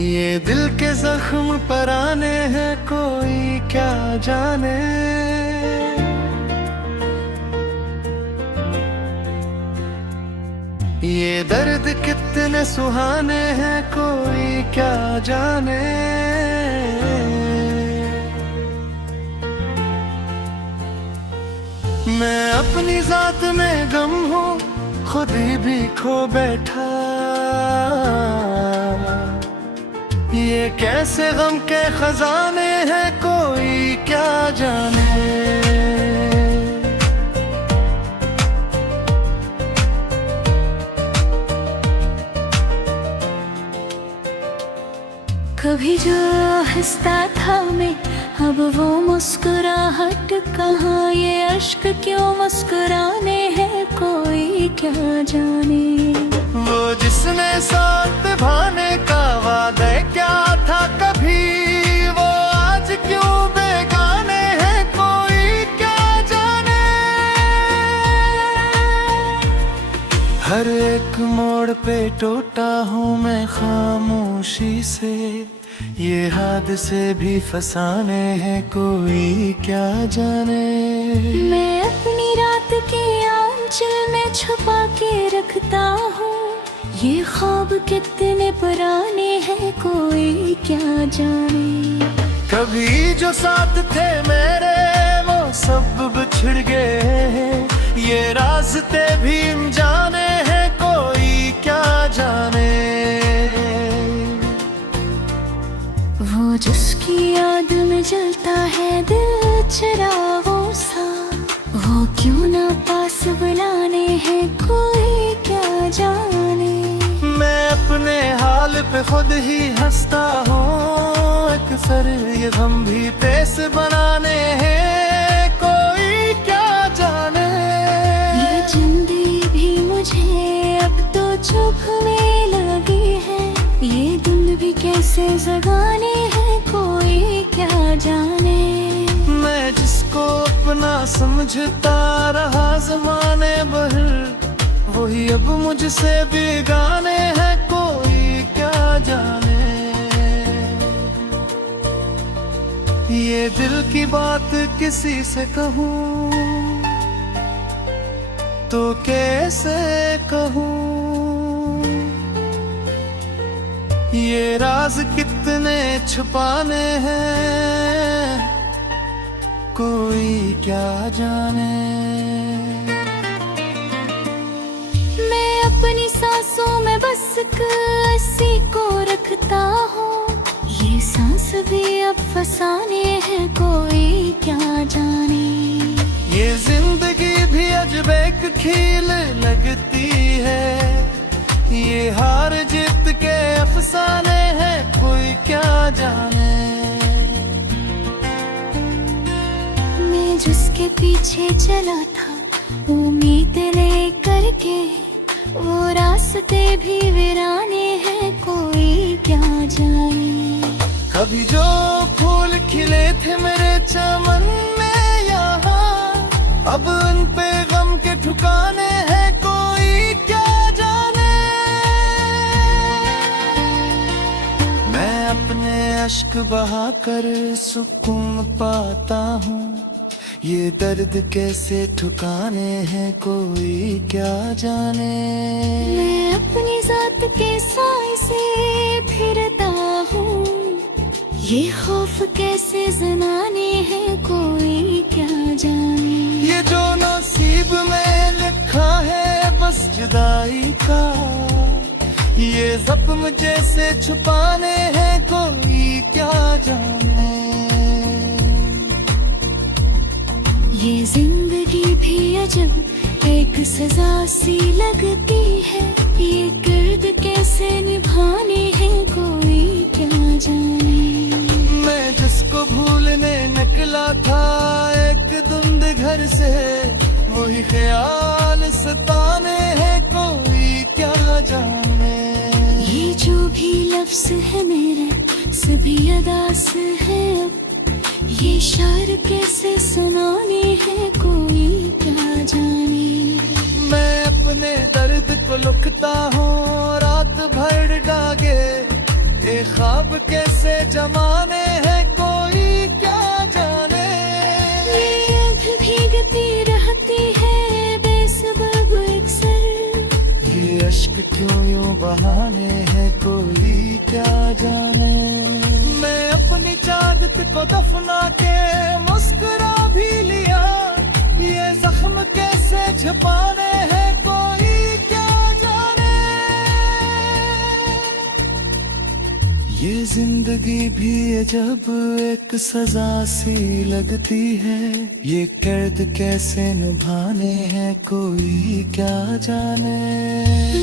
ये दिल के जख्म पर आने हैं कोई क्या जाने। ये दर्द कितने सुहाने हैं कोई क्या जाने। मैं अपनी जात में गम हूँ खुद ही भी खो बैठा। ये कैसे गम के खजाने हैं कोई क्या जाने। कभी जो हंसता था मैं अब वो मुस्कुराहट कहाँ। ये अश्क क्यों मुस्कुराने हैं कोई क्या जाने। वो जिसने साथ भाने का वादा क्या था कभी, वो आज क्यों बेगाने हैं कोई क्या जाने। हर एक मोड़ पे टूटा हूँ मैं खामोशी से। ये हादसे भी फसाने हैं कोई क्या जाने। मैं अपनी रात के आंचल में छुपा के रखता हूँ। ये ख्वाब कितने पुराने हैं कोई क्या जाने। कभी जो साथ थे मेरे वो सब बिछड़ गए हैं। ये रास्ते भी अनजाने हैं कोई क्या जाने। वो जिसकी याद में जलता है दिल चिरागों सा, वो क्यों ना पास बुलाने हैं कोई क्या जाने। मैं अपने हाल पे खुद ही हंसता हूँ। अक्सर ये गम भी पेश बनाने हैं कोई क्या जाने। ये जिंदगी भी मुझे अब तो चुभने लगी है। ये दिल भी कैसे जगाने हैं कोई क्या जाने। मैं जिसको अपना समझता रहा ज़माने भर, वही अब मुझसे बेगाने हैं कोई क्या जाने। ये दिल की बात किसी से कहूँ तो कैसे कहूँ। ये राज कितने छुपाने हैं कोई क्या जाने। मैं अपनी सांसों में बस किसी को रखता हूँ। ये सांस भी अब फसाने हैं कोई क्या जाने। ये जिंदगी भी अजब एक खेल लगती है। ये हार जीत के अफसाने हैं कोई क्या जाने। मैं जिसके पीछे चला था उम्मीद लेकर के, वो रास्ते भी वीराने हैं कोई क्या जाने। कभी जो फूल खिले थे मेरे चमन में यहाँ, अब उन पे गम के ठिकाने हैं कोई क्या जाने। मैं अपने अश्क बहाकर सुकून पाता हूँ। ये दर्द कैसे ठुकाने हैं कोई क्या जाने। मैं अपनी जात के साए से फिरता हूँ। ये खौफ कैसे जनाने हैं कोई क्या जाने। ये जो नसीब में लिखा है बस जुदाई का, ये जख्म जैसे छुपाने हैं कोई क्या जाने। ये जिंदगी भी अजब एक सजा सी लगती है। ये गर्द कैसे निभाने हैं कोई क्या जाने। मैं जिसको भूलने निकला था एक धुंध घर से, वही ख्याल सताने हैं कोई क्या जाने। ये जो भी लफ्ज है मेरे सभी अदास है अब। ये शार कैसे सुनाने हैं कोई क्या जाने। मैं अपने दर्द को लुकता हूँ रात भर डागे, ये ख्वाब कैसे जमाने हैं कोई क्या जाने। ये आँख भीगती रहती है बेसबब अक्सर, ये अश्क क्यों यूं बहाने हैं कोई क्या जाने। मैं अपनी चाहत को दफना के मुस्कुरा भी लिया, ये जख्म कैसे छुपाने हैं कोई क्या जाने। ये जिंदगी भी जब एक सजा सी लगती है, ये कैद कैसे निभाने हैं कोई क्या जाने।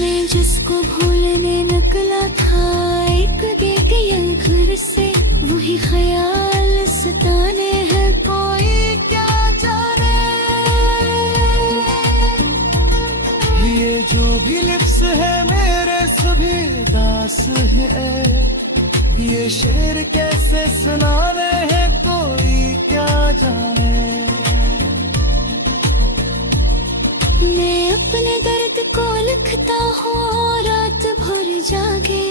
मैं जिसको भूलने निकला था एक देख ये घर से, वही ख्याल सताने हैं कोई क्या जाने। ये जो भी लिप्स है मेरे सभी दास है, ये शेर कैसे सुनाने हैं कोई क्या जाने। मैं अपने दर्द को लिखता हूँ रात भर जागे,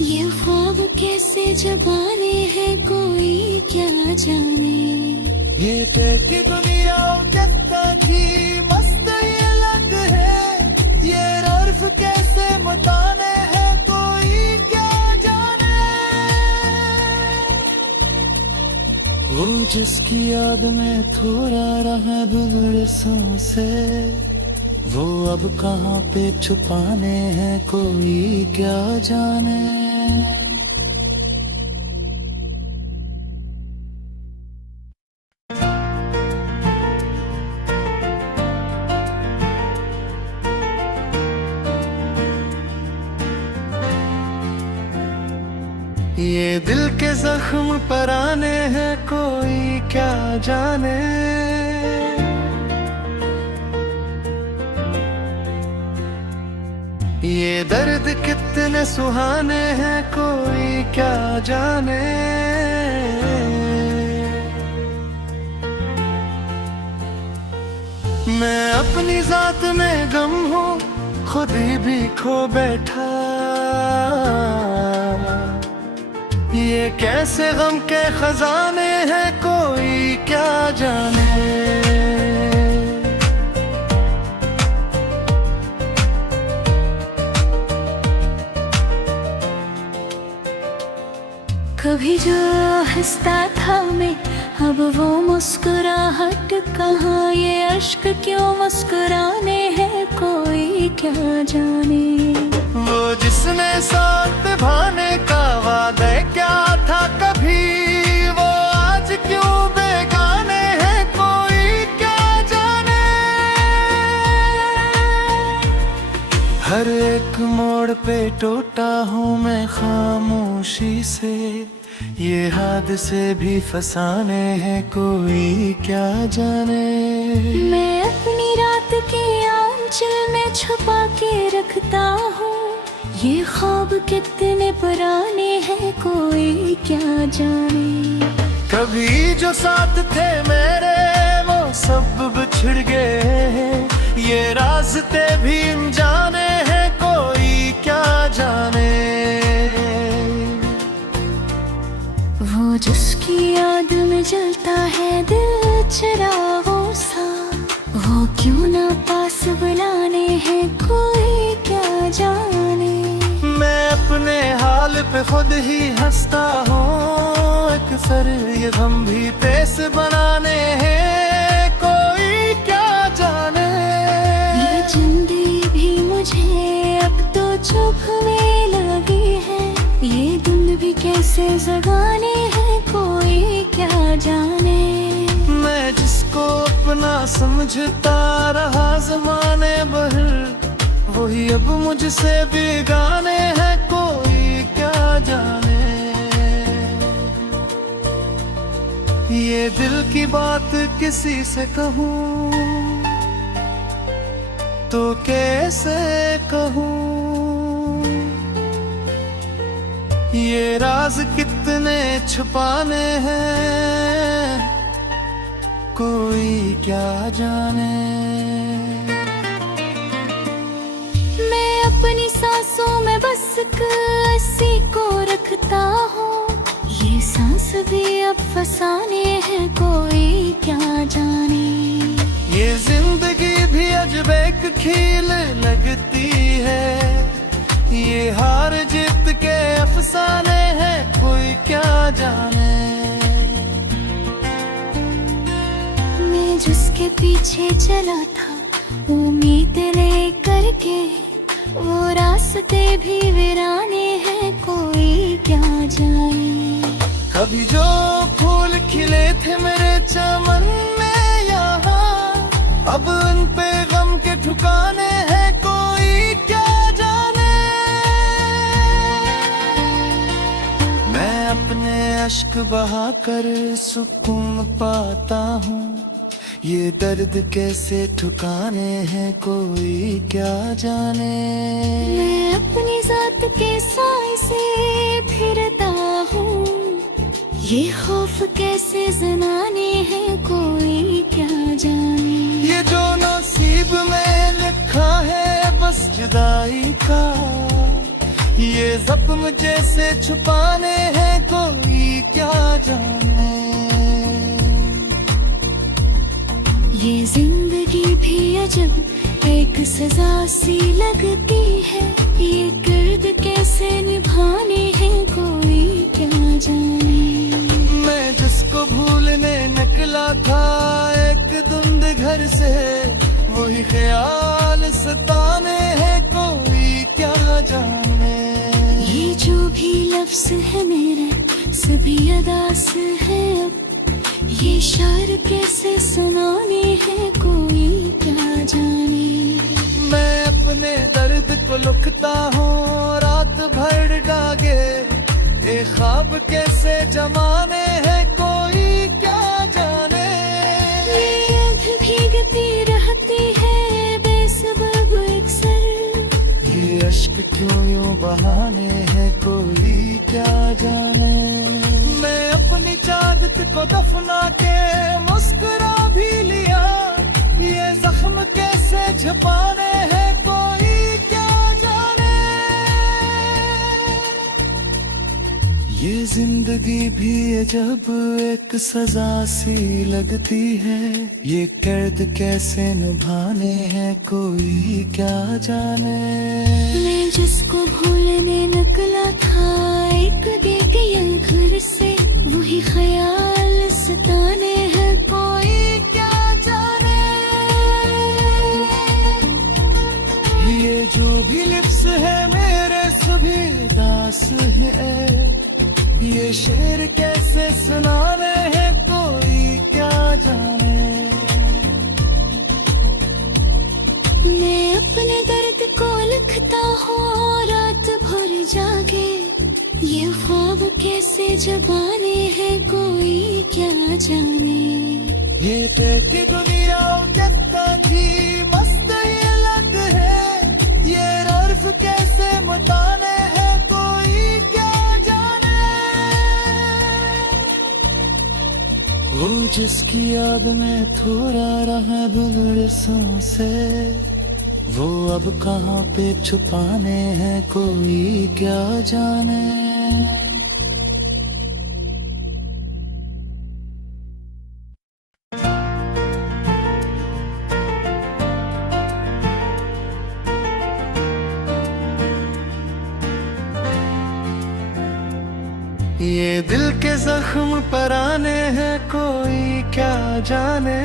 ये ख्वाब कैसे जबाने हैं कोई क्या जाने। ये की दुनिया जगता जी मस्त ये लग है, ये अर्फ कैसे मुताने हैं कोई क्या जाने। वो जिसकी याद में थोड़ा रहा बरसों से, वो अब कहाँ पे छुपाने हैं कोई क्या जाने। ये दिल के जख्म पर आने हैं कोई क्या जाने। ये दर्द कितने सुहाने हैं कोई क्या जाने। मैं अपनी जात में गम हूँ खुद ही भी खो बैठा, ये कैसे गम के खजाने हैं कोई क्या जाने। कभी जो हंसता था मैं, अब वो मुस्कुराहट कहाँ, ये अश्क क्यों मुस्कुराने हैं कोई क्या जाने। वो जिसने साथ निभाने का वादा क्या था कभी, वो आज क्यों बेगाने हैं कोई क्या जाने। हर एक मोड़ पे टूटा हूँ मैं खामोशी से, ये हादसे भी फसाने हैं कोई क्या जाने। मैं अपनी रात के आंचल में छुपा के रखता हूँ, ये ख्वाब कितने पुराने हैं कोई क्या जाने। कभी जो साथ थे मेरे वो सब बिछड़ गए, ये रास्ते भी अनजाने हैं कोई क्या जाने। वो जिसकी याद में जलता है दिल चिरागों सा, वो क्यों ना पास बुलाने हैं कोई क्या जाने। मैं अपने हाल पे खुद ही हंसता हूँ, अक्सर ये गम भी पेश बनाने हैं कोई क्या जाने। ये जिंदगी भी मुझे अब तो चुभने लगी है, ये दिन भी कैसे जगाने हैं कोई क्या जाने। मैं जिसको अपना समझता रहा ज़माने भर, वही अब मुझसे बेगाने हैं कोई क्या जाने। ये दिल की बात किसी से कहूँ तो कैसे कहूँ, ये राज कितने छुपाने हैं कोई क्या जाने। मैं अपनी सांसों में बस बस अस्सी को रखता हूँ, ये सांस भी अब फसाने हैं कोई क्या जाने। ये जिंदगी भी अजब एक खेल लगती है, ये हार जीत के अफसाने हैं कोई क्या जाने। मैं जिसके पीछे चला था उम्मीद लेकर के, वो रास्ते भी वीराने हैं कोई क्या जाने। कभी जो फूल खिले थे मेरे चमन में यहाँ, अब उन पे गम के ठिकाने हैं कोई क्या जाने। मैं अपने अश्क बहाकर सुकून पाता हूँ, ये दर्द कैसे ठुकाने हैं कोई क्या जाने। मैं अपनी जात के साए से फिरता हूँ, ये खौफ कैसे जनाने हैं कोई क्या जाने। ये जो नसीब में लिखा है बस जुदाई का, ये जख्म जैसे छुपाने हैं कोई क्या जाने। ये जिंदगी भी अजब एक सजा सी लगती है, ये गर्द कैसे निभाने हैं कोई क्या जाने। मैं जिसको भूलने निकला था एक धुंध घर से, वही ख्याल सताने हैं कोई क्या जाने। ये जो भी लफ्ज है मेरे सभी अदास है अब, ये शार कैसे सुनाने हैं कोई क्या जाने। मैं अपने दर्द को लिखता हूँ रात भर डागे, ये ख्वाब कैसे जमाने हैं कोई क्या जाने। ये आँख भीगती रहती है बेसबब अक्सर, ये अश्क क्यों यूं बहाने हैं कोई क्या जाने। मैं अपनी चाहत को दफना के मुस्कुरा भी लिया, ये जख्म कैसे छुपाने हैं कोई क्या जाने। ये जिंदगी भी जब एक सजा सी लगती है, ये कैद कैसे निभाने हैं कोई क्या जाने। मैं जिसको भूलने निकला था एक दिल घर से, वही ख्याल सताने हैं कोई क्या जाने। ये जो भी लिप्स है मेरे सभी दास है, ये शेर कैसे सुनाने हैं कोई क्या जाने। मैं अपने दर्द को लिखता हूँ रात भर जागे, ये ख्वाब कैसे जगाने हैं कोई क्या जाने। ये की दुनिया कितना जी मस्त ये लग है, ये अर्फ कैसे मुताने हैं कोई क्या जाने। वो जिसकी याद में थोड़ा रहा बिगड़ सांसे, वो अब कहाँ पे छुपाने हैं कोई क्या जाने। ये दिल के जख्म पर आने हैं कोई क्या जाने।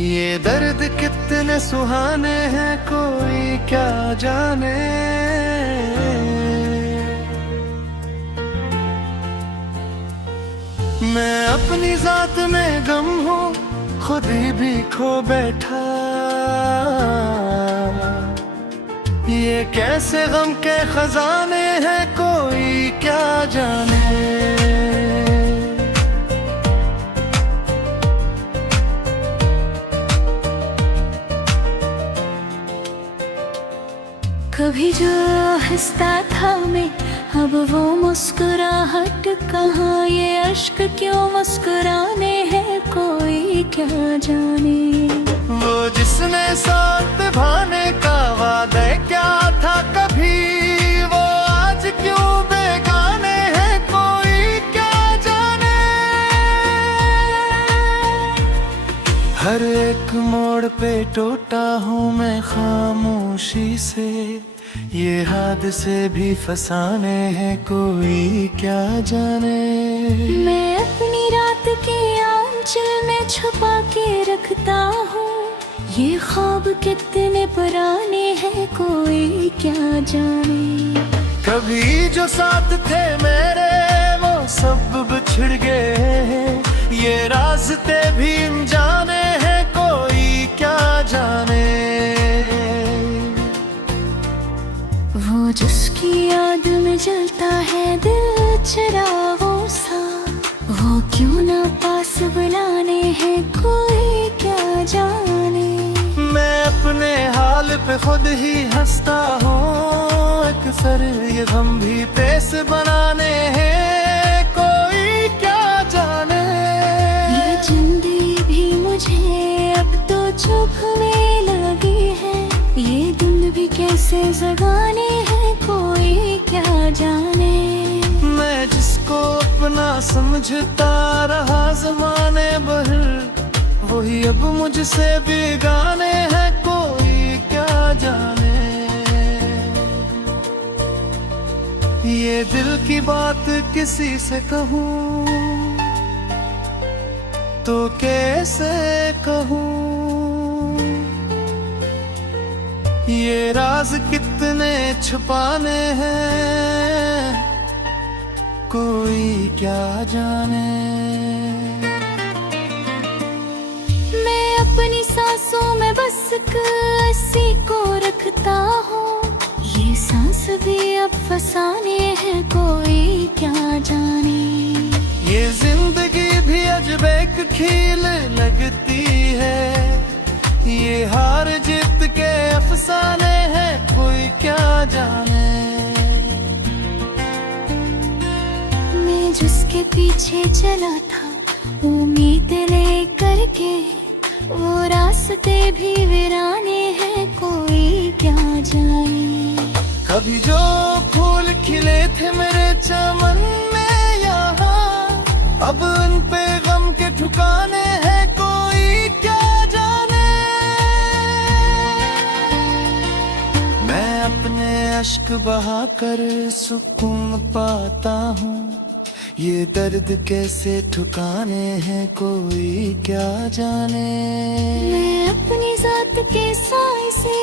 ये दर्द कितने सुहाने हैं कोई क्या जाने। मैं अपनी जात में गम हूँ खुद ही भी खो बैठा, ये कैसे गम के खजाने हैं कोई क्या जाने। कभी जो हंसता था मैं अब वो मुस्कुराहट कहाँ, ये अश्क क्यों मुस्कुराने हैं कोई क्या जाने। वो जिसने साथ निभाने का वादा क्या था कभी, वो आज क्यों बेगाने हैं कोई क्या जाने। हर एक मोड़ पे टूटा हूँ मैं खामोशी से, ये हादसे भी फसाने हैं कोई क्या जाने। मैं अपनी रात के आंचल में छुपा के रखता हूँ, ये ख्वाब कितने पुराने हैं कोई क्या जाने। कभी जो साथ थे मेरे वो सब बिछड़ गए, ये रास्ते भी अनजाने हैं कोई क्या जाने। वो जिसकी याद में जलता है दिल चिरागों सा, वो क्यों ना पास बुलाने हैं कोई क्या जाने। मैं अपने हाल पे खुद ही हंसता हूँ, अक्सर ये गम भी तेज बनाने हैं कोई क्या जाने। ये जिंदगी भी मुझे अब तो चुभने लगी है, ये दिन भी कैसे जगाने हैं कोई क्या जाने। मैं जिसको अपना समझता रहा ज़माने भर, वही अब मुझसे बेगाने हैं कोई क्या जाने। ये दिल की बात किसी से कहूँ तो कैसे कहूँ, ये राज कितने छुपाने हैं कोई क्या जाने। मैं अपनी सांसों में बस किसी को रखता हूँ, ये सांस भी अब फसाने हैं कोई क्या जाने। ये जिंदगी भी अजब एक खेल लगती है, ये हार जीत के अफसाने हैं कोई क्या जाने। मैं जिसके पीछे चला था उम्मीद लेकर के, वो रास्ते भी वीराने हैं कोई क्या जाने। कभी जो फूल खिले थे मेरे चमन में यहाँ, अब उन पे गम के ठिकाने हैं कोई क्या जाने। मैं अपने अश्क बहाकर सुकून पाता हूँ, ये दर्द कैसे ठुकाने हैं कोई क्या जाने। मैं अपनी जात के साए से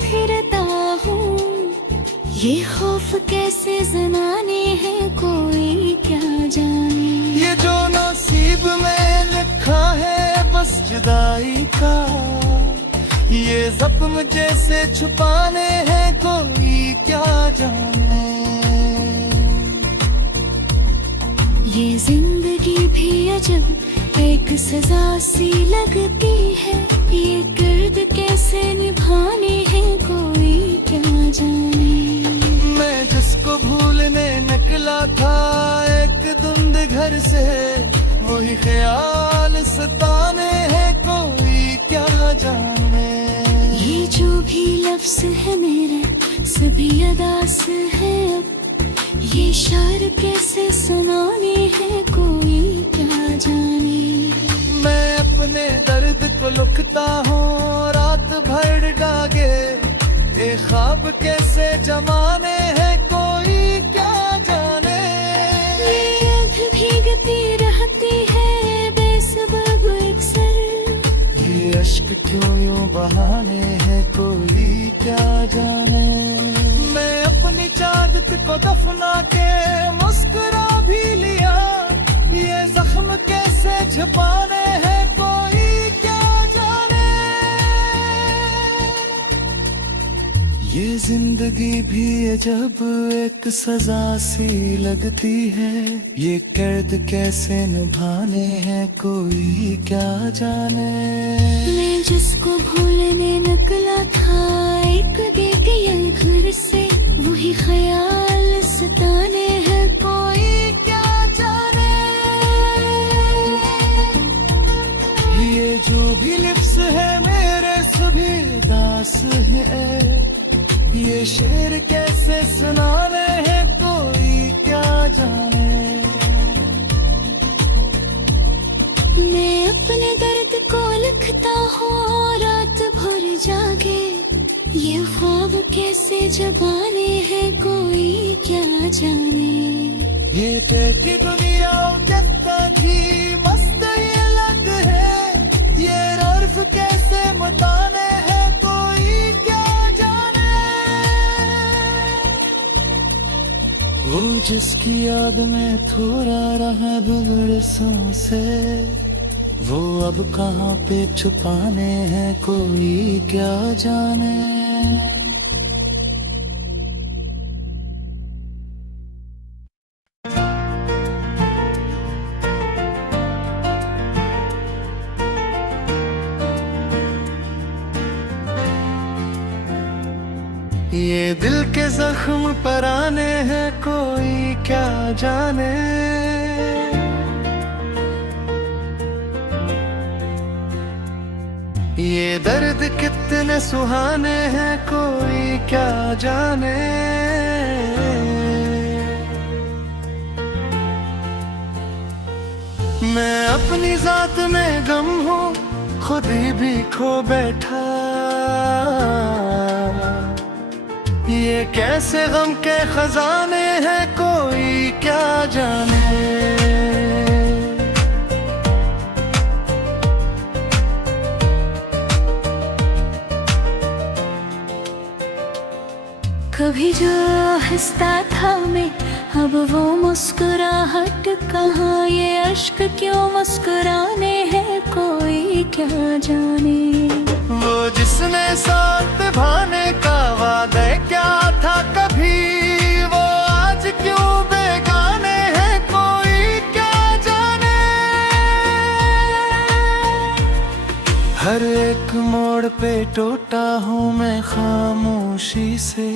फिरता हूँ, ये खौफ कैसे जनाने हैं कोई क्या जाने। ये जो नसीब में लिखा है बस जुदाई का, ये जख्म जैसे छुपाने हैं कोई क्या जाने। ये जिंदगी भी अजब एक सजा सी लगती है, ये गर्द कैसे निभाने हैं कोई क्या जाने। मैं जिसको भूलने निकला था एक धुंध घर से, वही ख्याल सताने हैं कोई क्या जाने। ये जो भी लफ्ज है मेरे सभी अदास है अब, ये शार कैसे सुनाने हैं कोई क्या जाने। मैं अपने दर्द को लिखता हूँ रात भर डागे, ये ख्वाब कैसे जमाने हैं कोई क्या जाने। ये आँख भीगती रहती है बेसबब अक्सर, ये अश्क क्यों यूं बहाने हैं कोई क्या जाने। मैं अपनी चाहत को दफना के मुस्कुरा भी लिया, ये जख्म कैसे छुपाने हैं कोई क्या जाने। ये जिंदगी भी अजब एक सजा सी लगती है, ये कैद कैसे निभाने हैं कोई क्या जाने। मैं जिसको भूलने निकला था एक बेटियल घर से, वही ख्याल सताने हैं कोई क्या जाने। ये जो भी लिप्स है मेरे ये शेर कैसे सुनाने हैं कोई क्या जाने। मैं अपने दर्द को लिखता हूँ रात भर जागे, ये ख्वाब कैसे जगाने हैं कोई क्या जाने। ये की दुनिया कितना भी मस्त ये लग है, ये अर्फ कैसे मताने हैं कोई क्या जाने। वो जिसकी याद में थोड़ा रहा बिगड़ सांसे, वो अब कहाँ पे छुपाने हैं कोई क्या जाने। ये दिल के जख्म पर आने हैं कोई क्या जाने। ये दर्द कितने सुहाने हैं कोई क्या जाने। मैं अपनी जात में गम हूँ खुद ही भी खो बैठा, ये कैसे गम के खजाने हैं कोई क्या जाने। कभी जो हंसता था मैं, अब वो मुस्कुराहट कहाँ, ये अश्क क्यों मुस्कुराने हैं कोई क्या जाने। वो जिसने साथ भाने का वादा क्या था कभी, वो आज क्यों बेगाने हैं कोई क्या जाने। हर एक मोड़ पे टूटा हूँ मैं खामोशी से,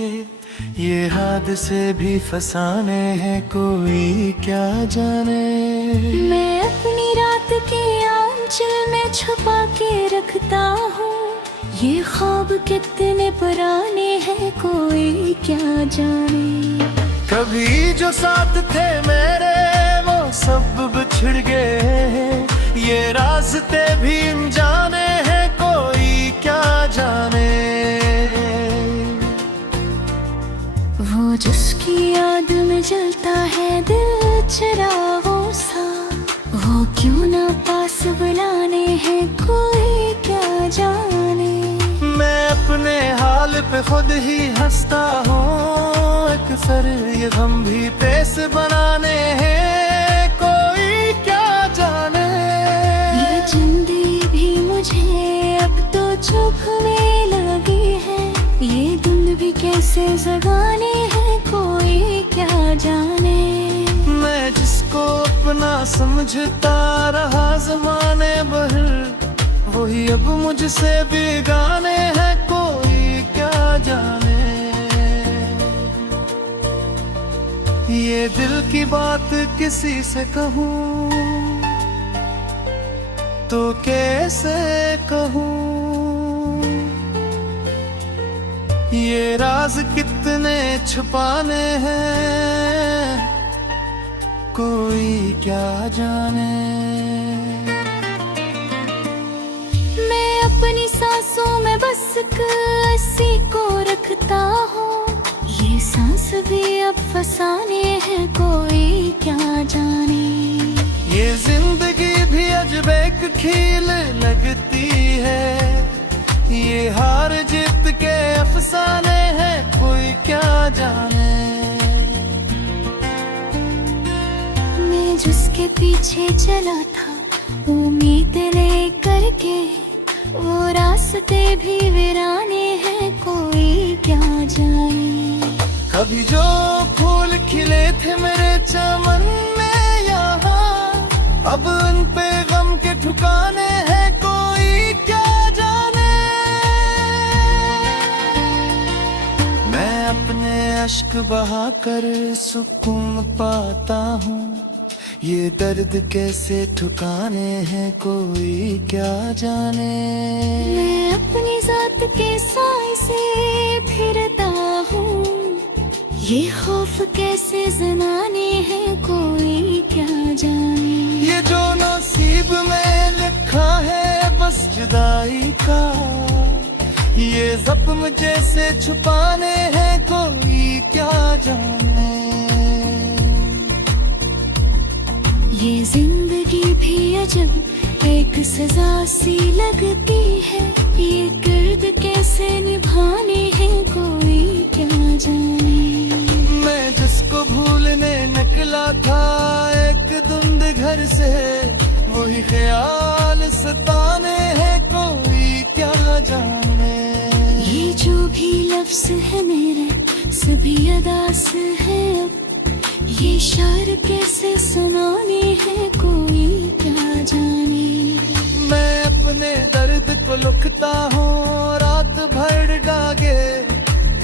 ये हादसे भी फसाने हैं कोई क्या जाने। मैं अपनी रात के आंचल में छुपा के रखता हूँ, ये ख्वाब कितने पुराने हैं कोई क्या जाने। कभी जो साथ थे मेरे वो सब बिछड़ गए, ये रास्ते भी अनजाने हैं कोई क्या जाने। वो जिसकी याद में जलता है दिल चिरागों सा, वो क्यों ना पास बुलाने हैं कोई क्या जाने। मैं अपने हाल पे खुद ही हंसता हूँ, अक्सर ये गम भी पेश बनाने हैं कोई क्या जाने। ये जिंदगी भी मुझे अब तो चुभने लगी है, ये धुंध भी कैसे जगाने हैं कोई क्या जाने। मैं जिसको अपना समझता रहा ज़माने भर, वही अब मुझसे बेगाने हैं कोई क्या जाने। ये दिल की बात किसी से कहूँ तो कैसे कहूँ, ये राज कितने छुपाने हैं कोई क्या जाने। मैं अपनी सांसों में बस किसी को रखता हूँ, ये सांस भी अब फसाने हैं कोई क्या जाने। ये जिंदगी भी अजब एक खेल लगती है, ये हार जीत के अफसाने हैं कोई क्या जाने। मैं जिसके पीछे चला था उम्मीद लेकर के, वो रास्ते भी वीराने हैं कोई क्या जाने। कभी जो फूल खिले थे मेरे चमन में यहाँ, अब उन पे गम के ठिकाने हैं कोई क्या जाने। मैं अपने अश्क बहाकर सुकून पाता हूँ, ये दर्द कैसे ठुकाने हैं कोई क्या जाने। मैं अपनी जात के साए से फिरता हूँ, ये खौफ कैसे जनाने हैं कोई क्या जाने। ये जो नसीब में लिखा है बस जुदाई का, ये जख्म जैसे छुपाने हैं कोई क्या जाने। ये जिंदगी भी अजब एक सजा सी लगती है, ये गर्द कैसे निभाने हैं कोई क्या जाने। मैं जिसको भूलने निकला था एक धुंध घर से, वही ख्याल सताने हैं कोई क्या जाने। ये जो भी लफ्ज है मेरे सभी अदास है अब, ये शार कैसे सुनाने हैं कोई क्या जाने। मैं अपने दर्द को लिखता हूँ रात भर डागे,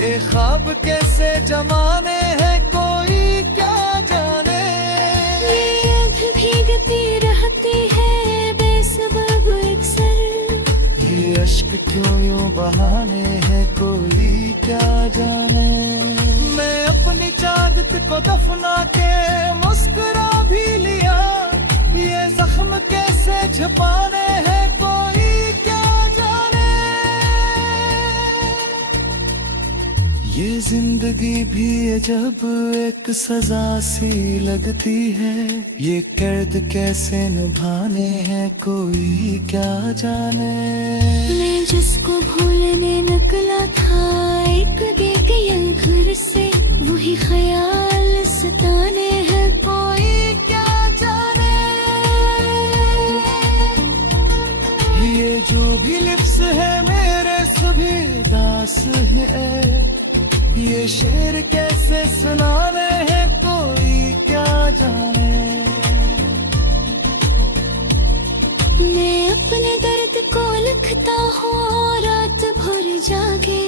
ये ख्वाब कैसे जमाने हैं कोई क्या जाने। ये आँख भीगती रहती है बेसबब अक्सर, ये अश्क क्यों यूं बहाने हैं कोई क्या जाने। मैं अपनी चाहत को दफना के मुस्कुरा भी लिया, ये जख्म कैसे छुपाने हैं कोई क्या जाने। ये जिंदगी भी अजब एक सजा सी लगती है, ये कैद कैसे निभाने हैं कोई क्या जाने। मैं जिसको भूलने निकला था एक दिल घर से, वही ख्याल सताने हैं कोई क्या जाने। ये जो भी लिप्स है मेरे सभी दास है, ये शेर कैसे सुनाने हैं कोई क्या जाने। मैं अपने दर्द को लिखता हूँ रात भर जागे,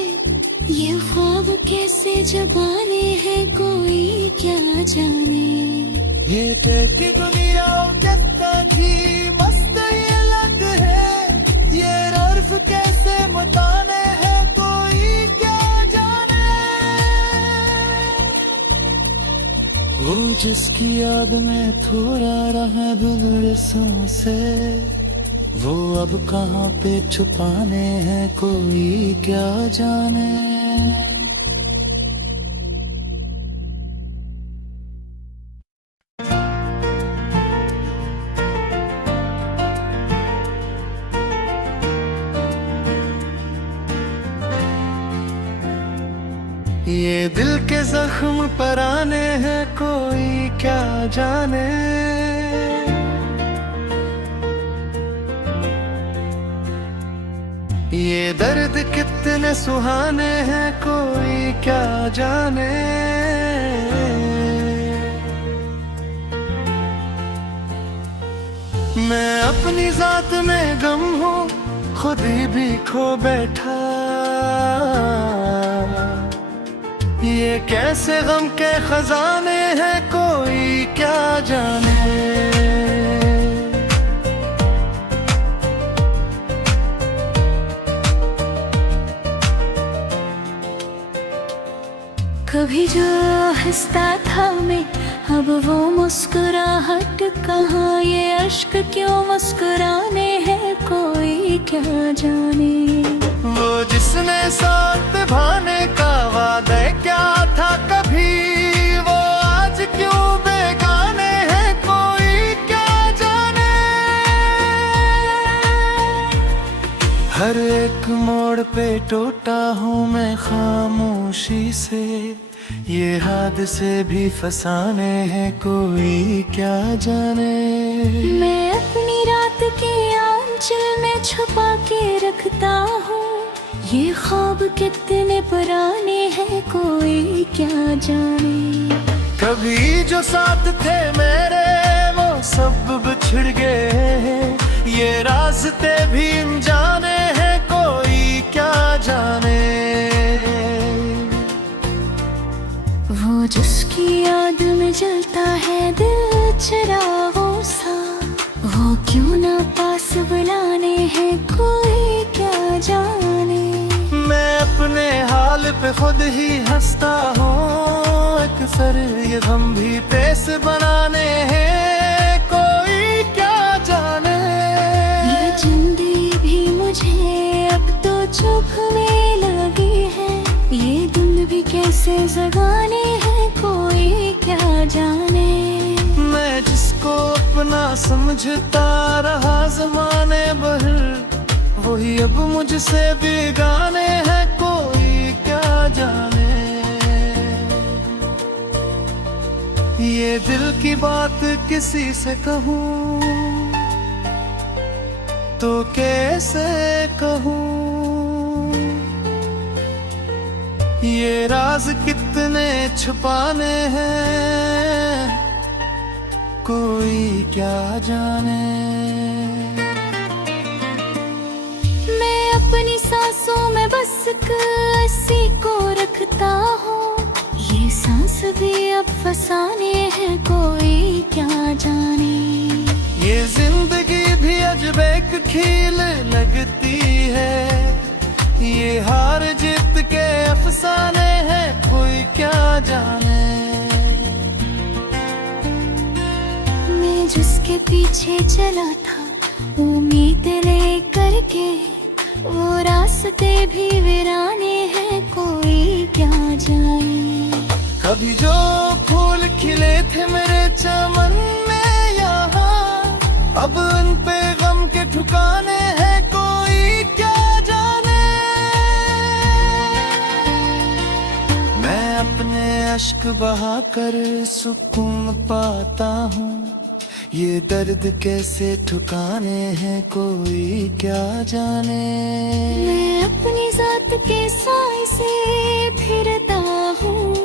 ये ख्वाब कैसे जगाने हैं कोई क्या जाने। ये की दुनिया जगता भी मस्त ये लग है, ये रर्फ कैसे मुताने हैं कोई क्या जाने। वो जिसकी याद में थोड़ा रहा बिगड़ से, वो अब कहाँ पे छुपाने हैं कोई क्या जाने। ये दिल के जख्म पर आने हैं कोई क्या जाने। ये दर्द कितने सुहाने हैं कोई क्या जाने। मैं अपनी जात में गम हूँ खुद ही भी खो बैठा, ये कैसे गम के खजाने हैं कोई क्या जाने। कभी जो हंसता था मैं अब वो मुस्कुराहट कहाँ, ये अश्क क्यों मुस्कुराने हैं कोई क्या जाने। वो जिसने साथ निभाने का वादा क्या था कभी, वो आज क्यों बेगाने हैं कोई क्या जाने। हर एक मोड़ पे टूटा हूँ मैं खामोशी से, ये हादसे भी फसाने हैं कोई क्या जाने। मैं अपनी रात के आंचल में छुपा के रखता हूँ, ये ख्वाब कितने पुराने हैं कोई क्या जाने। कभी जो साथ थे मेरे वो सब बिछड़ गए, ये रास्ते भी अनजाने हैं कोई क्या जाने। वो जिसकी याद में जलता है दिल चिरागों सा, वो क्यों ना पास बुलाने हैं कोई क्या जाने। मैं अपने हाथ हाल पे खुद ही हंसता हूँ अक्सर, ये गम भी पेश बनाने हैं कोई क्या जाने। ये जिंदगी भी मुझे अब तो चुभने लगी है, ये धुंध भी कैसे जगाने हैं कोई क्या जाने। मैं जिसको अपना समझता रहा जमाने भर, वही अब मुझसे बेगाने हैं कोई क्या जाने। ये दिल की बात किसी से कहूँ तो कैसे कहूँ, ये राज कितने छुपाने हैं कोई क्या जाने। मैं अपनी सांसों में बस किसी को रखता हूँ, ये सांस भी अब फसाने हैं कोई क्या जाने। ये जिंदगी भी अजब एक खेल लगती है, ये हार जीत के अफसाने हैं कोई क्या जाने। मैं जिसके पीछे चला था उम्मीद लेकर के, वो रास्ते भी वीराने हैं कोई क्या जाने। कभी जो फूल खिले थे मेरे चमन में यहाँ, अब उन पे गम के ठिकाने हैं कोई क्या जाने। मैं अपने अश्क बहाकर सुकून पाता हूँ, ये दर्द कैसे ठुकाने हैं कोई क्या जाने। मैं अपनी जात के साए से फिरता हूँ,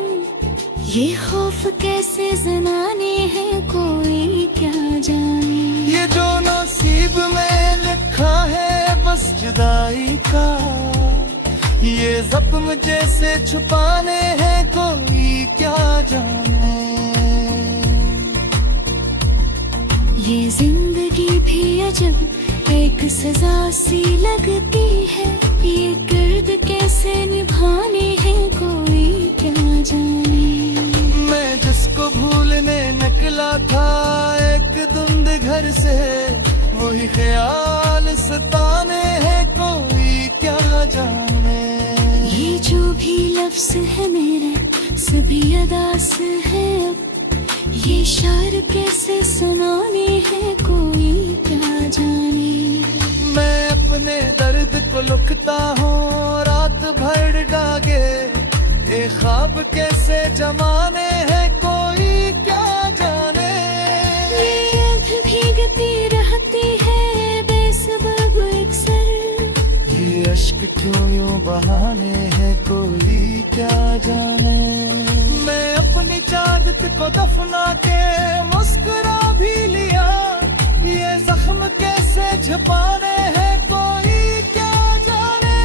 ये खौफ कैसे जनाने हैं कोई क्या जाने। ये जो नसीब में लिखा है बस जुदाई का, ये जख्म जैसे छुपाने हैं कोई क्या जाने। ये जिंदगी भी अजब एक सजा सी लगती है, ये गर्द कैसे निभाने हैं कोई क्या जाने। मैं जिसको भूलने निकला था एक धुंध घर से, वही ख्याल सताने हैं कोई क्या जाने। ये जो भी लफ्ज है मेरे सभी अदास है अब, ये शार कैसे सुनाने हैं कोई क्या जाने। मैं अपने दर्द को लिखता हूँ रात भर डागे, ये ख्वाब कैसे जमाने हैं कोई क्या जाने। ये आँख भीगती रहती है बेसबब अक्सर, ये अश्क क्यों यूं बहाने हैं कोई क्या जाने। मैं अपनी चाहत को दफना के मुस्कुरा भी लिया, ये जख्म कैसे छुपाने हैं कोई क्या जाने।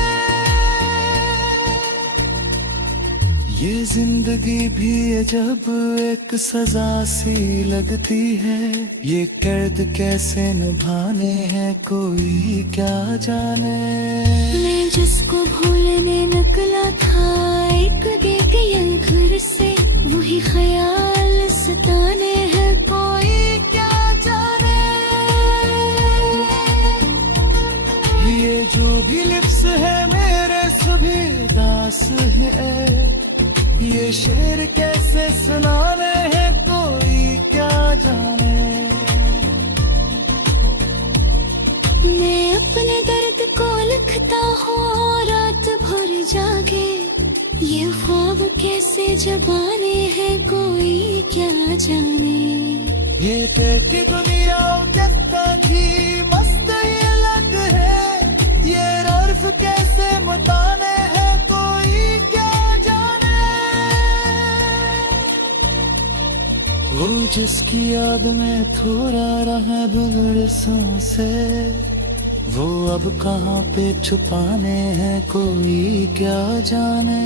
ये जिंदगी भी अजब एक सजा सी लगती है, ये कैद कैसे निभाने हैं कोई क्या जाने। मैं जिसको भूलने निकला था एक दिव्य घर से, वही ख्याल सताने हैं कोई क्या जाने। ये जो भी लिप्स है मेरे सभी दास है, ये शेर कैसे सुनाने हैं कोई क्या जाने। मैं अपने दर्द को लिखता हूँ रात भर जागे, ये ख्वाब कैसे जबाने हैं कोई क्या जाने। ये देखी दुनिया जगता जी मस्त ये लग है, ये अर्फ कैसे बताने हैं कोई क्या जाने। वो जिसकी याद में थोड़ा रहा बिगड़ से, वो अब कहाँ पे छुपाने हैं कोई क्या जाने।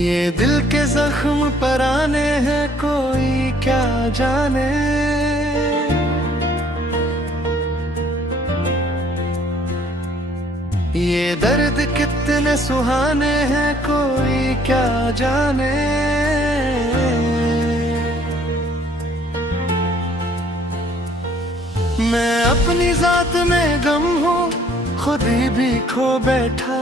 ये दिल के जख्म पर आने हैं कोई क्या जाने। ये दर्द कितने सुहाने हैं कोई क्या जाने। मैं अपनी जात में गम हूँ खुद ही भी खो बैठा।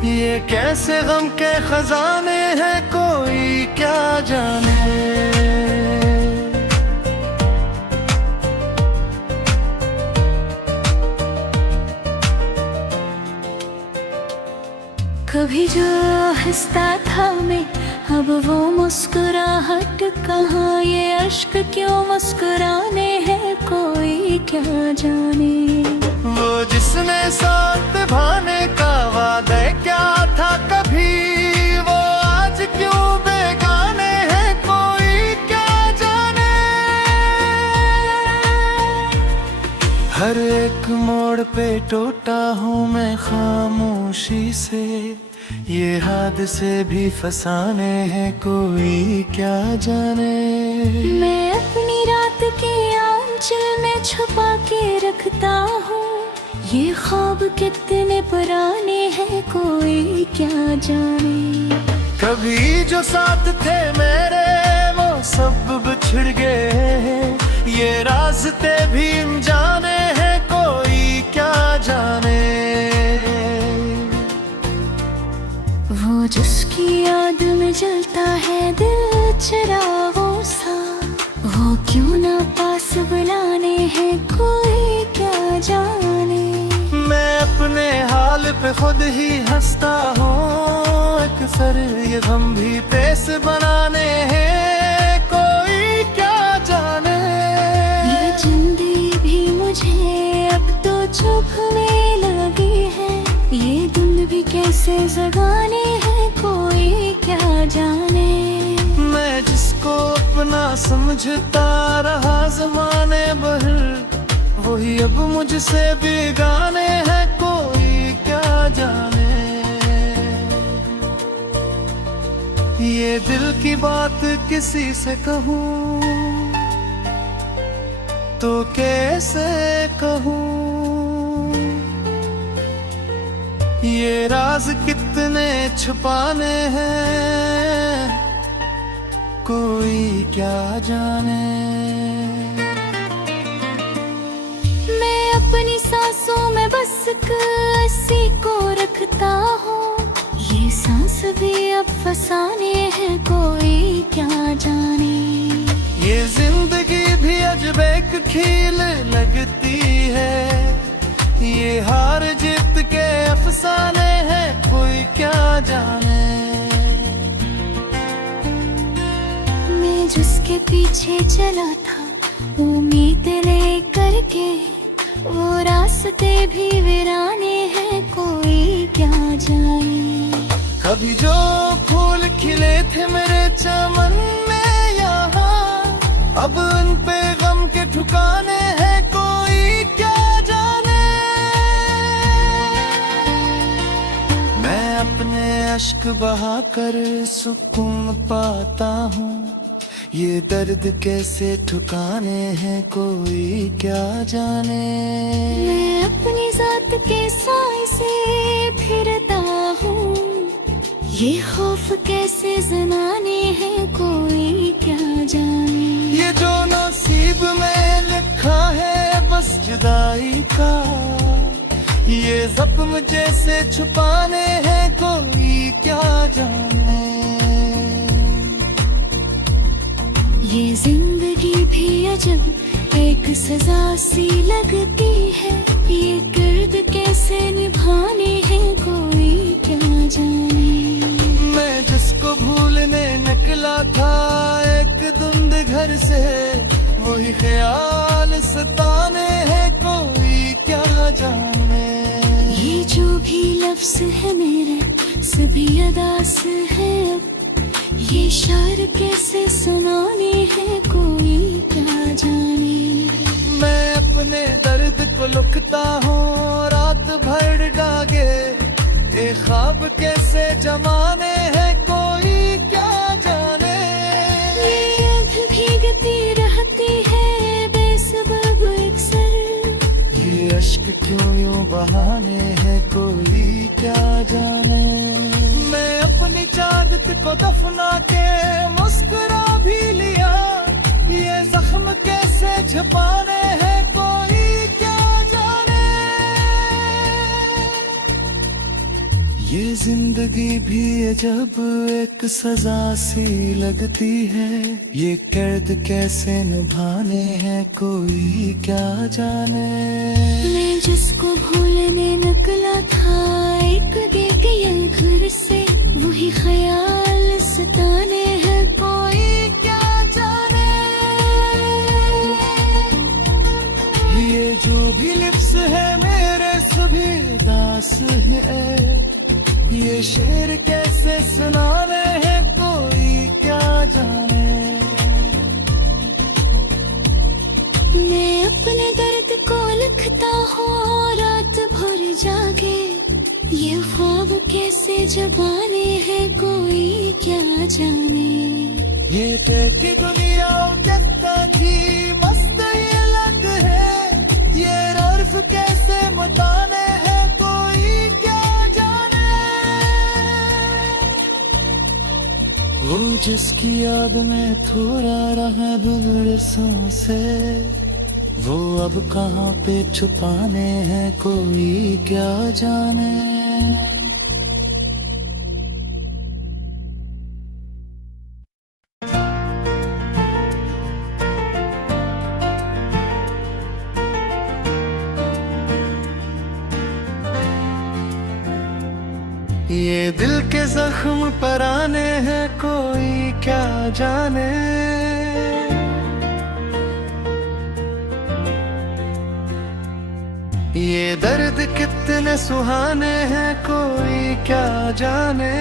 ये कैसे गम के खजाने हैं कोई क्या जाने। कभी जो हंसता था मैं अब वो मुस्कुराहट कहाँ। ये अश्क क्यों मुस्कुराने हैं कोई क्या जाने। वो जिसने साथ निभाने का वादा क्या था कभी, वो आज क्यों बेगाने हैं कोई क्या जाने। हर एक मोड़ पे टूटा हूँ मैं खामोशी से। ये हादसे भी फसाने हैं कोई क्या जाने। मैं अपनी रात के आंचल में छुपा के रखता हूँ। ये ख्वाब कितने पुराने हैं कोई क्या जाने। कभी जो साथ थे मेरे वो सब बिछड़ गए हैं। ये रास्ते भी अनजाने हैं कोई क्या जाने। वो जिसकी याद में जलता है दिल चिरागों सा, वो क्यों ना पास बुलाने हैं कोई क्या जाने। मैं अपने हाल पे खुद ही हंसता हूँ। अक्सर ये गम भी पेश बनाने हैं कोई क्या जाने। ये जिंदगी भी मुझे अब तो चुभने लगी है। ये धुंध भी कैसे जगाने हैं कोई क्या जाने। मैं जिसको अपना समझता रहा ज़माने भर, वही अब मुझसे बेगाने हैं कोई क्या जाने। ये दिल की बात किसी से कहूँ तो कैसे कहूँ। ये राज कितने छुपाने हैं कोई क्या जाने। मैं अपनी सांसों में बस किसी को रखता हूँ। ये सांस भी अब फसाने हैं कोई क्या जाने। ये जिंदगी भी अजब एक खेल लगती है। ये हार जीत के अफसाने हैं कोई क्या जाने। मैं जिसके पीछे चला था उम्मीद लेकर के, वो रास्ते भी वीराने हैं कोई क्या जाने। कभी जो फूल खिले थे मेरे चमन में यहाँ, अब उन पे गम के ठिकाने हैं कोई क्या जाने। मैं अपने अश्क बहाकर सुकून पाता हूँ। ये दर्द कैसे ठुकाने हैं कोई क्या जाने। मैं अपनी जात के साए से फिरता हूँ। ये खौफ कैसे जनाने हैं कोई क्या जाने। ये जो नसीब में लिखा है बस जुदाई का, ये जख्म जैसे छुपाने हैं कोई क्या जाने। ये जिंदगी भी अजब एक सजा सी लगती है। ये गर्द कैसे निभाने हैं कोई क्या जाने। मैं जिसको भूलने निकला था एक धुंध घर से, वही ख्याल सताने हैं कोई क्या जाने। ये जो भी लफ्ज है मेरे सभी अदास है अब। ये शार कैसे सुनाने हैं कोई क्या जाने। मैं अपने दर्द को लुकता हूँ रात भर डागे। ये ख्वाब कैसे जमाने हैं कोई क्या जाने। ये आँख भीगती रहती है बेसबब अक्सर, ये अश्क क्यों यूं बहाने हैं कोई क्या जाने। मैं अपनी चाहत को दफना के मुस्कुरा भी लिया, ये जख्म कैसे छुपाने हैं कोई क्या जाने। ये जिंदगी भी जब एक सजा सी लगती है, ये कैद कैसे निभाने हैं कोई क्या जाने। मैं जिसको भूलने निकला था एक गेगयल घर से, वही ख्याल सताने हैं कोई क्या जाने। ये जो भी लिप्स है मेरे सभी दास है, ये शेर कैसे सुनाने हैं कोई क्या जाने। मैं अपने दर्द को लिखता हूँ रात भर जागे, ये ख्वाब कैसे जगाने हैं कोई क्या जाने। ये की दुनिया कितना जी मस्त ये लग है, ये अर्फ कैसे मताने हैं कोई क्या जाने। वो जिसकी याद में थोड़ा रहा गुलरसों से, वो अब कहाँ पे छुपाने हैं कोई क्या जाने। ये दिल के जख्म पर आने हैं कोई क्या जाने। ये दर्द कितने सुहाने हैं कोई क्या जाने।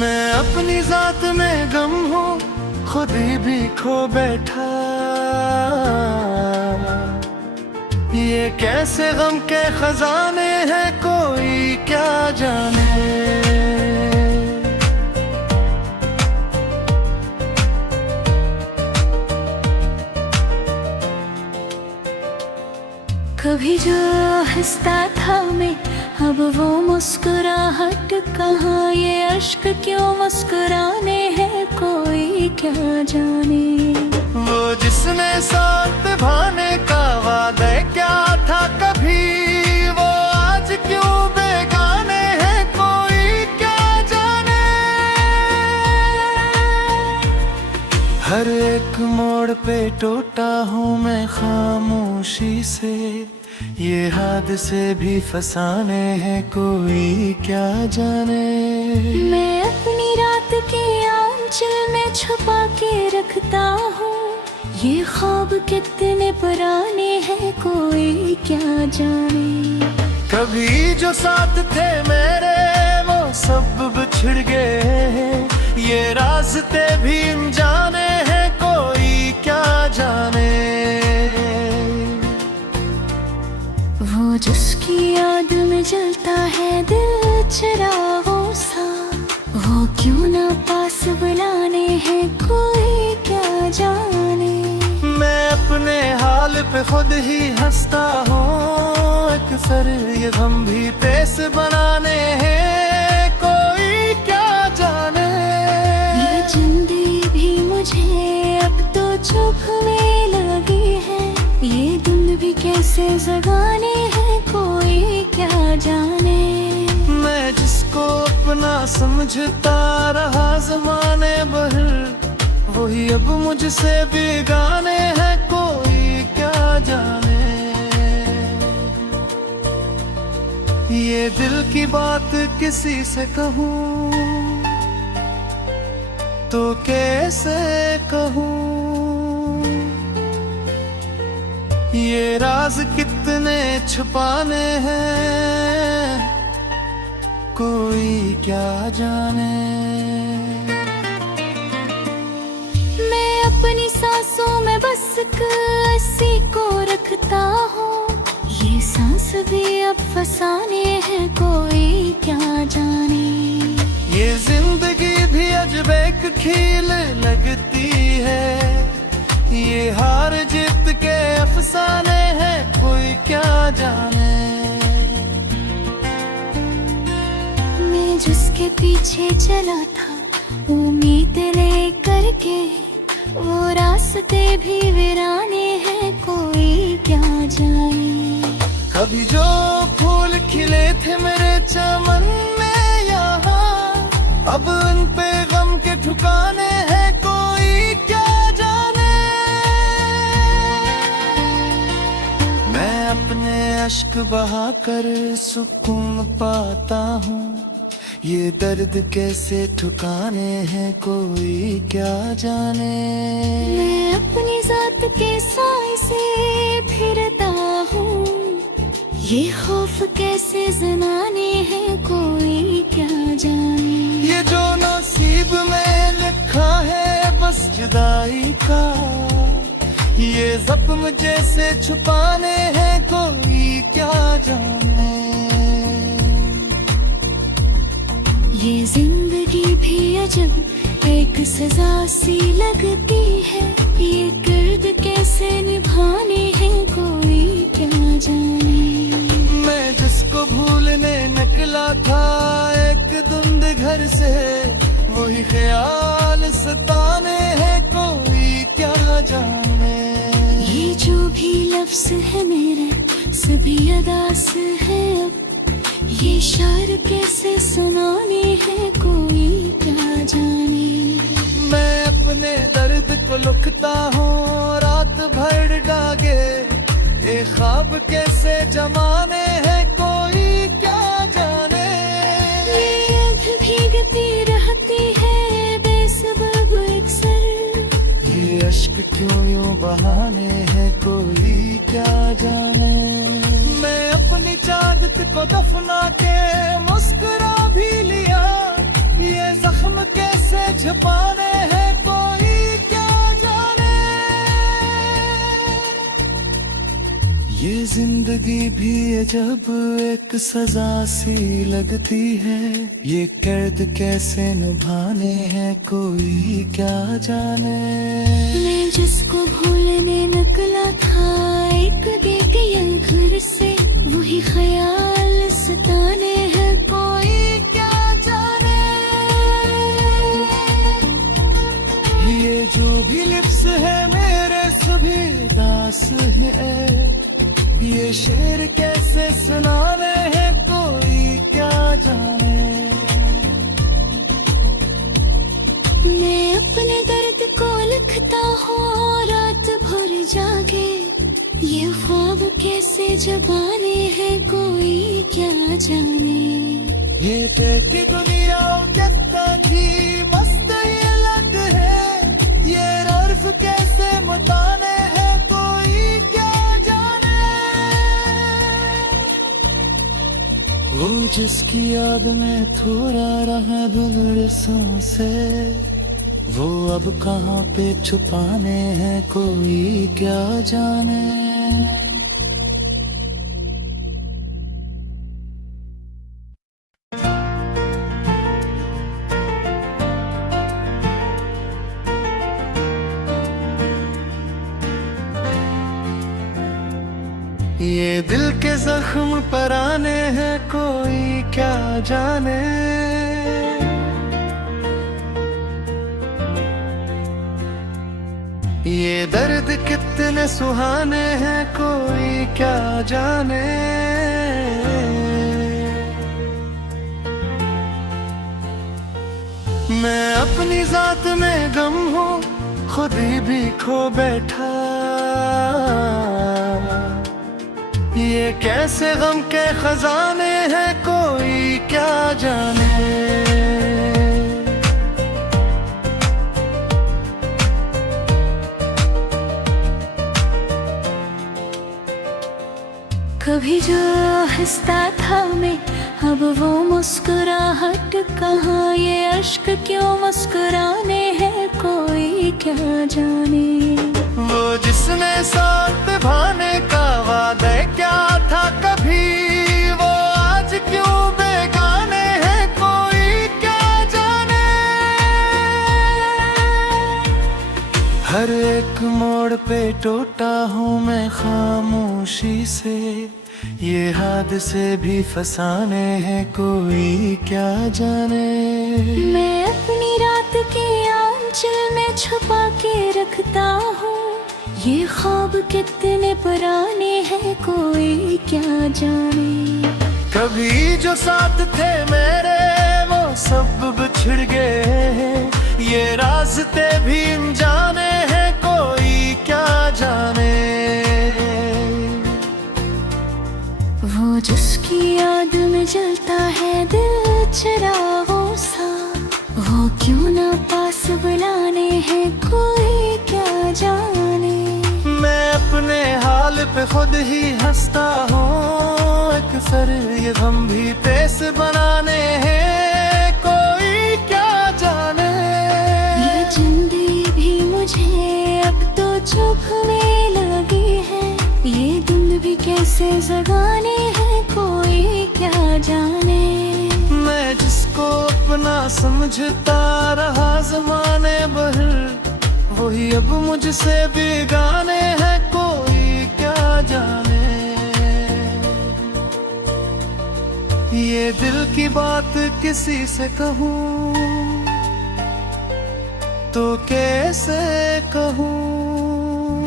मैं अपनी जात में गम हूँ खुद ही भी खो बैठा, ये कैसे गम के खजाने हैं कोई क्या जाने। कभी जो हंसता था मैं, अब वो मुस्कुराहट कहाँ, ये अश्क क्यों मुस्कुराने हैं कोई क्या जाने। वो जिसने साथ निभाने का वादा क्या था कभी, वो आज क्यों बेगाने हैं कोई क्या जाने। हर एक मोड़ पे टूटा हूँ मैं खामोशी से, ये हादसे भी फसाने हैं कोई क्या जाने। मैं अपनी रात के आंचल में छुपा के रखता हूँ, ये ख्वाब कितने पुराने हैं कोई क्या जाने। कभी जो साथ थे मेरे वो सब बिछड़ गए, ये रास्ते भी अनजाने हैं कोई क्या जाने। वो जिसकी याद में जलता है दिल चिरागों सा, वो क्यों ना पास बुलाने हैं कोई क्या जाने। मैं अपने हाल पे खुद ही हंसता हूँ, अक्सर ये गम भी पेश बनाने हैं कोई क्या जाने। ये जिंदगी भी मुझे अब तो चुभने लगी है, ये धुंध भी कैसे जगाने हैं कोई क्या जाने। मैं जिसको अपना समझता रहा ज़माने भर, वही अब मुझसे बेगाने हैं कोई क्या जाने। ये दिल की बात किसी से कहूँ तो कैसे कहूँ, ये राज कितने छुपाने हैं कोई क्या जाने। मैं अपनी सांसों में बस किसी को रखता रखता हूँ, ये सांस भी अब फसाने हैं कोई क्या जाने। ये जिंदगी भी अजब एक खेल लगती है, ये हार जीत के अफसाने हैं कोई क्या जाने। मैं जिसके पीछे चला था उम्मीद लेकर के, वो रास्ते भी वीराने हैं कोई क्या जाने। कभी जो फूल खिले थे मेरे चमन में यहाँ, अब उन पे गम के ठिकाने हैं कोई क्या जाने। मैं अपने अश्क बहाकर सुकून पाता हूँ, ये दर्द कैसे ठुकाने हैं कोई क्या जाने। मैं अपनी जात के साए से फिरता हूँ, ये खौफ कैसे जनाने हैं कोई क्या जाने। ये जो नसीब में लिखा है बस जुदाई का, ये जख्म जैसे छुपाने हैं कोई क्या जाने। ये जिंदगी भी अजब एक सजा सी लगती है, ये दर्द कैसे निभाने हैं कोई क्या जाने। मैं जिसको भूलने निकला था एक धुंध घर से, वही ख्याल सताने हैं कोई क्या जाने। ये जो भी लफ्ज है मेरे सभी अदास है अब, ये शार कैसे सुनाने हैं कोई क्या जाने। मैं अपने दर्द को लिखता हूँ रात भर डागे, ये ख्वाब कैसे जमाने हैं कोई क्या जाने। ये आँख भीगती रहती है बेसबब अक्सर, ये अश्क क्यों यूं बहाने हैं कोई क्या जाने। मैं अपनी चाहत को दफना के मुस्कुरा भी लिया, ये जख्म कैसे छुपाने हैं कोई क्या जाने। ये जिंदगी भी अजब एक सजा सी लगती है, ये कैद कैसे निभाने हैं कोई क्या जाने। मैं जिसको भूलने निकला था एक बेकैल घर से, वही ख्याल सताने हैं कोई क्या जाने। ये जो भी लिप्स है मेरे सभी दास है, ये शेर कैसे सुनाने हैं कोई क्या जाने। मैं अपने दर्द को लिखता हूँ रात भर जागे, ये ख्वाब कैसे जगाने हैं कोई क्या जाने। ये की दुनिया कितना भी मस्त ये लग है, ये अर्फ कैसे मुताने हैं कोई क्या जाने। वो जिसकी याद में थोड़ा रहा गुलरसों से, वो अब कहाँ पे छुपाने हैं कोई क्या जाने। ये दिल के जख्म पर आने हैं कोई क्या जाने। ये दर्द कितने सुहाने हैं कोई क्या जाने। मैं अपनी जात में गम हूँ खुद ही भी खो बैठा, ये कैसे गम के खजाने हैं कोई क्या जाने। कभी जो हंसता था मैं अब वो मुस्कुराहट कहाँ, ये अश्क क्यों मुस्कुराने हैं कोई क्या जाने। वो जिसने साथ भाने का वादा क्या था कभी, वो आज क्यों बेगाने हैं कोई क्या जाने। हर एक मोड़ पे टूटा हूँ मैं खामोशी से, ये हादसे भी फसाने हैं कोई क्या जाने। मैं अपनी रात के आंचल में छुपा के रखता हूँ, ये ख्वाब कितने पुराने हैं कोई क्या जाने। कभी जो साथ थे मेरे वो सब बिछड़ गए, ये रास्ते भी अनजाने हैं कोई क्या जाने। वो जिसकी याद में जलता है दिल चिरागों सा, वो क्यों ना पास बुलाने हैं कोई क्या जाने। मैं अपने हाल पे खुद ही हंसता हूँ, अक्सर ये गम भी पेश बनाने हैं कोई क्या जाने। ये जिंदगी भी मुझे अब तो चुभने लगी है, ये दिन भी कैसे जगाने हैं कोई क्या जाने। मैं जिसको अपना समझता रहा ज़माने भर, वही अब मुझसे बेगाने हैं कोई क्या जाने। ये दिल की बात किसी से कहूँ तो कैसे कहूँ,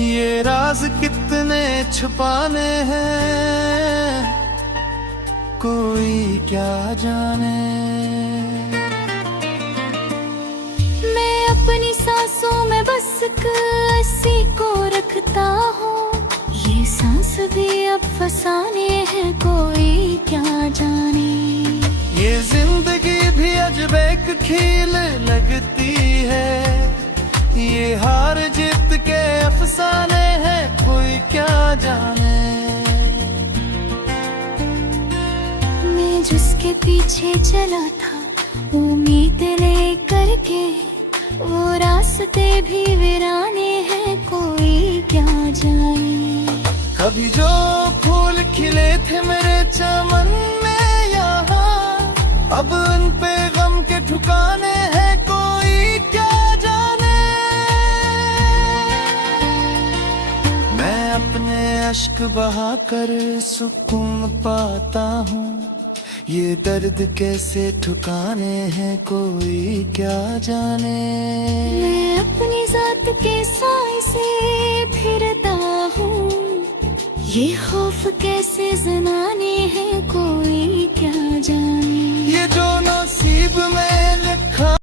ये राज कितने छुपाने हैं कोई क्या जाने। मैं अपनी सांसों में बस किसी को रखता हूँ, ये सांस भी अब फसाने हैं कोई क्या जाने। ये जिंदगी भी अजब एक खेल लगती है, ये हार जीत के अफसाने हैं कोई क्या जाने। मैं जिसके पीछे चला था उम्मीद लेकर के, वो रास्ते भी वीराने हैं कोई क्या जाने। कभी जो फूल खिले थे मेरे चमन में यहाँ, अब उन पे गम के ठिकाने हैं कोई क्या जाने। मैं अपने अश्क बहाकर सुकून पाता हूँ, ये दर्द कैसे ठुकाने हैं कोई क्या जाने। मैं अपनी जात के साए से फिरता हूँ, ये खौफ कैसे जनाने हैं कोई क्या जाने। ये जो नसीब में